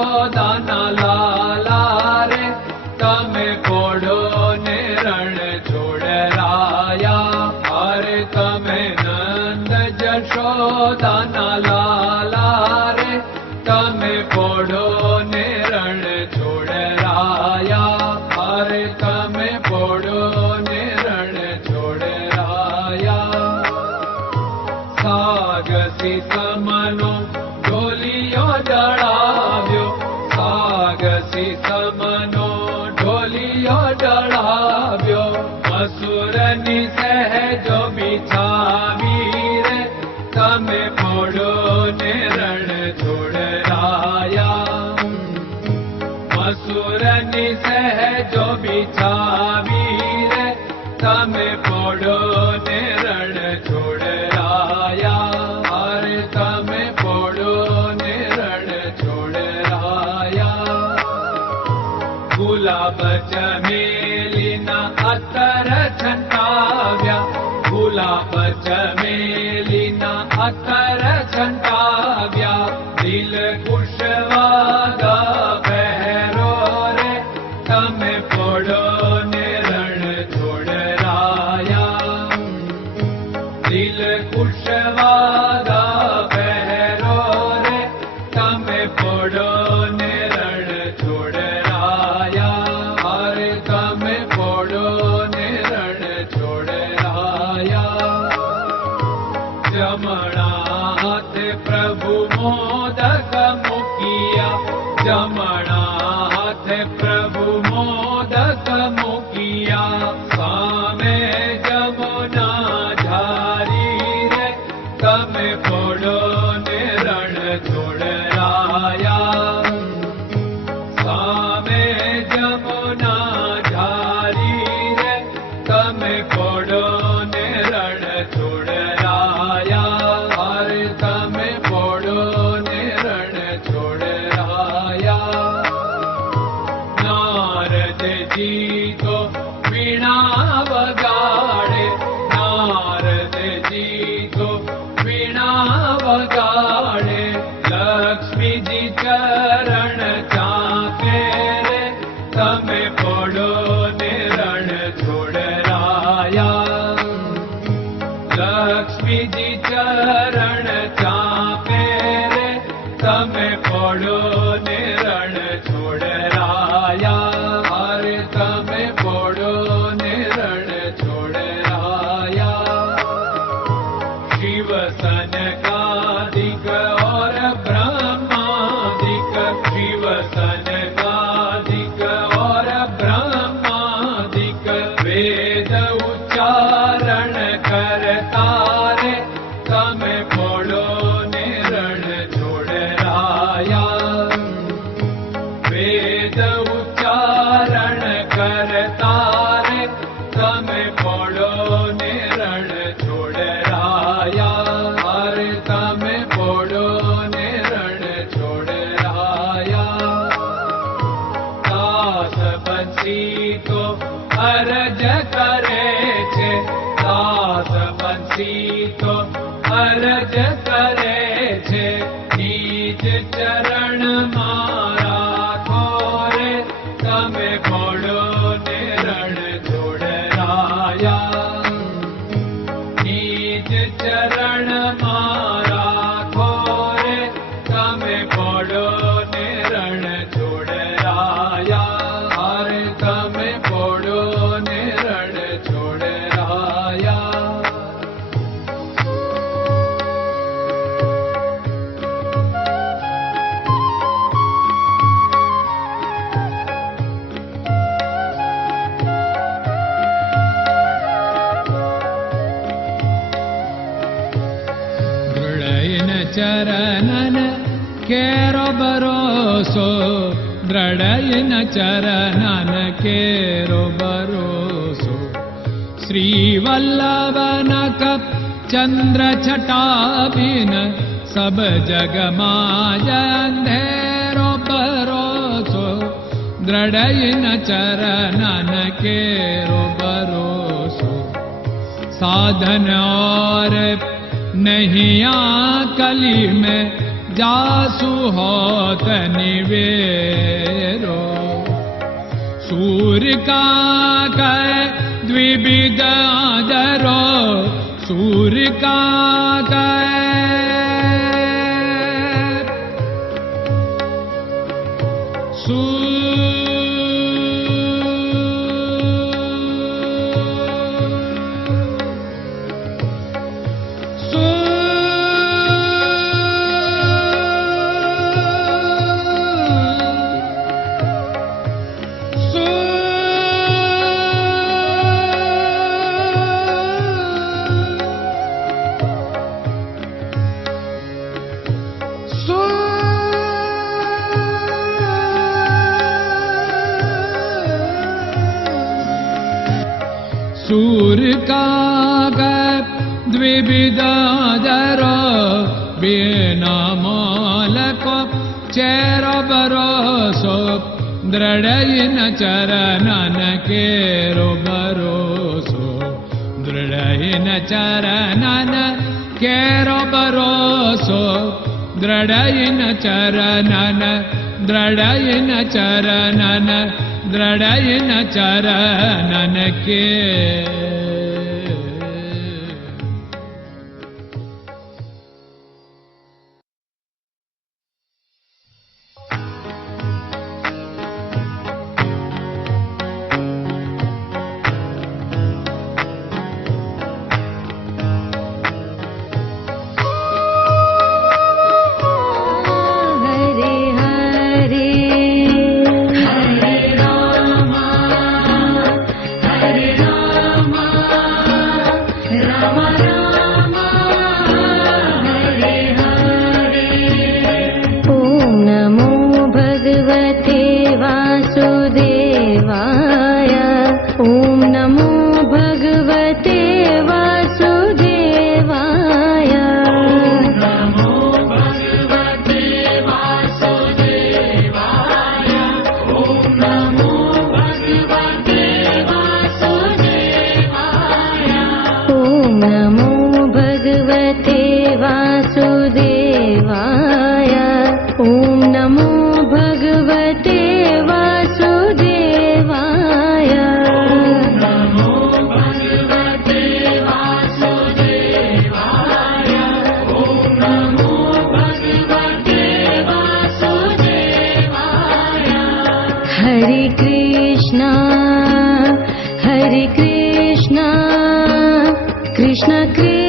જશોદાના લાલા રે તમે પોડો ને રણ છોડરાયા. અરે તમે નંદ જશોદાના લાલા રે તમે પોડો ને રણ છોડરાયા. અરે તમે પોડો ને રણ છોડરાયા. સાગસી સમનો ઢોલિયો ડળાવ્યો, સાગસી સમનો ઢોલિયો ડળાવ્યો. મસૂરની સહેજો બિછાવી રે તમે પોડો ને રણ છોડરાયા. મસૂરની સહેજો બિછાવી રે તમે પોડો ને રણ છોડરાયા. અરે તમે પોડો ને રણ છોડરાયા. ગુલાબ ચમેલીના અત્તર છંટાવ્યા, ગુલાબ ચમેલીના અત્તર છંટાવ્યા. દિલ કુશવાદા પહેરો રે તમે પોડો ને રણ છોડરાયા. દિલ કુશવાદા પહેરો રે તમે પોડો ને રણ છોડરાયા. અરે તમે પોડો ને રણ છોડરાયા. જમણા હાથે પ્રભુ મોદક મૂકિયા, જમણા હાથે પ્રભુ મોદક મૂકિયા. સામે જમુના ઝારી રે તમે પોડો ને રણ છોડરાયા. સામે જમુના ઝારી રે તમે પોડો ને રણ છોડરાયા. અરે તમે પોડો ને રણ છોડરાયા. નારદજી તો વીણા વગાડે, નારદજી તો વીણા વગાડે. લક્ષ્મીજી ચરણ ચાકે રે તમે પોડો ને રણ છોડરાયા. લક્ષ્મીજી ચરણ ચાપે રે તમે પોડો ને રણ છોડરાયા. અરે તમે પોડો ને રણ છોડરાયા. શિવ સનકાદિક और ब्रह्मादिक, शिव सनकादिक और ब्रह्मादिक. वेद उच्चारण करता रे તમે પોડો ને રણ છોડરાયા. વેદ ઉચ્ચારણ કરતા રે તમે પોડો ને રણ છોડરાયા. અરે તમે પોડો ને રણ છોડરાયા. દાસ બંસી તો અરજ કરે છે, દાસ બંસી તો અરજ કરે છે. નીચ ચરણ મારા ખોરે તમે પોડો ને રણ છોડરાયા. નીચ ચરણ મારા ખોરે તમે પોડો ને રણ છોડરાયા. અરે તમે પોડો ને રણ છોડરાયા. ચરણન કેરો ભરોસો, દ્રઢયન ચરણન કેરો ભરોસો. શ્રી વલ્લભન કપ ચંદ્ર છટાબિન સબ જગમાં અંધેરો ભરોસો. દ્રઢયન ચરણન કેરો ભરોસો. साधन और नहीं कली में जासु होत निवेरो। सूर्य का कै द्विविध आदरो, सूर्य का सूर्य का द्विविधादरो, बिना मालको चेर भरोसो, दृढ़ चरणन केरो भरोसो, दृढ़ चरणन केरो भरोसो, दृढ़ चरणन, दृढ़ चरणन, दृढ़ चरणन के। Krishna Krishna